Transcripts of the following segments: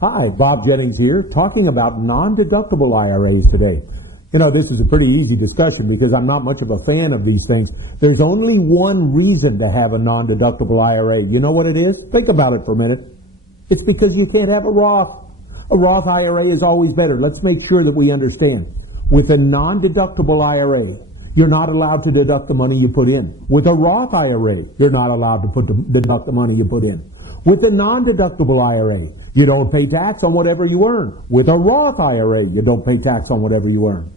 Hi, Bob Jennings here, talking about non-deductible IRAs today. You know, this is a pretty easy discussion because I'm not much of a fan of these things. There's only one reason to have a non-deductible IRA. You know what it is? Think about it for a minute. It's because you can't have a Roth. A Roth IRA is always better. Let's make sure that we understand. With a non-deductible IRA, you're not allowed to deduct the money you put in. With a Roth IRA, you're not allowed to deduct the money you put in. With a non-deductible IRA, you don't pay tax on whatever you earn. With a Roth IRA, you don't pay tax on whatever you earn.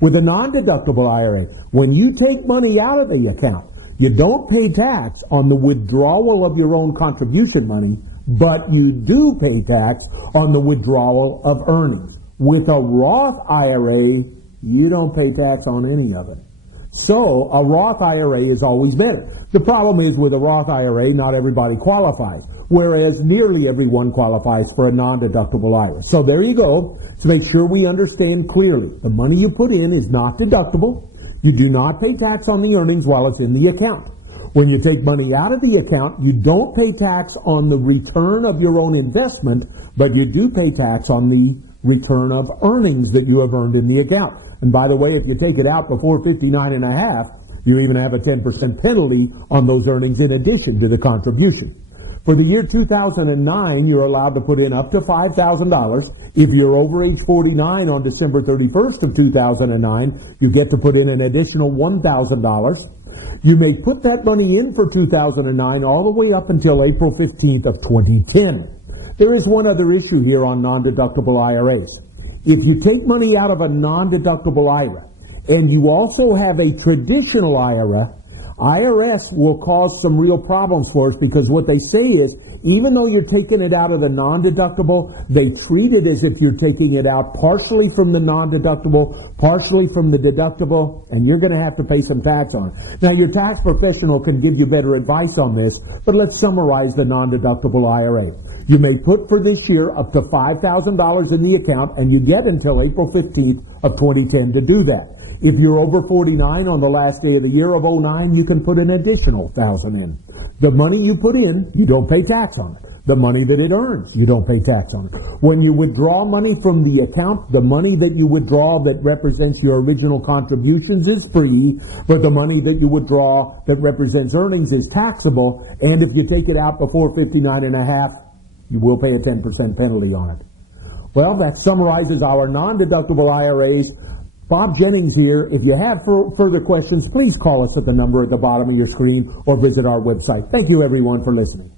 With a non-deductible IRA, when you take money out of the account, you don't pay tax on the withdrawal of your own contribution money, but you do pay tax on the withdrawal of earnings. With a Roth IRA, you don't pay tax on any of it. So a Roth IRA is always better. The problem is with a Roth IRA, not everybody qualifies, whereas nearly everyone qualifies for a non-deductible IRA. So there you go. To make sure we understand clearly, the money you put in is not deductible. You do not pay tax on the earnings while it's in the account. When you take money out of the account, you don't pay tax on the return of your own investment, but you do pay tax on the return of earnings that you have earned in the account. And by the way, if you take it out before 59 and a half, you even have a 10% penalty on those earnings in addition to the contribution. For the year 2009, you're allowed to put in up to $5,000. If you're over age 49 on December 31st of 2009, you get to put in an additional $1,000. You may put that money in for 2009 all the way up until April 15th of 2010. There is one other issue here on non-deductible IRAs. If you take money out of a non-deductible IRA and you also have a traditional IRA, IRS will cause some real problems for us because what they say is, even though you're taking it out of the non-deductible, they treat it as if you're taking it out partially from the non-deductible, partially from the deductible, and you're going to have to pay some tax on it. Now, your tax professional can give you better advice on this, but let's summarize the non-deductible IRA. You may put for this year up to $5,000 in the account, and you get until April 15th of 2010 to do that. If you're over 49 on the last day of the year of 09, you can put an additional $1,000 in. The money you put in, you don't pay tax on it. The money that it earns, you don't pay tax on it. When you withdraw money from the account, the money that you withdraw that represents your original contributions is free, but the money that you withdraw that represents earnings is taxable, and if you take it out before 59 and a half, you will pay a 10% penalty on it. Well, that summarizes our non-deductible IRAs. Bob Jennings here. If you have further questions, please call us at the number at the bottom of your screen or visit our website. Thank you, everyone, for listening.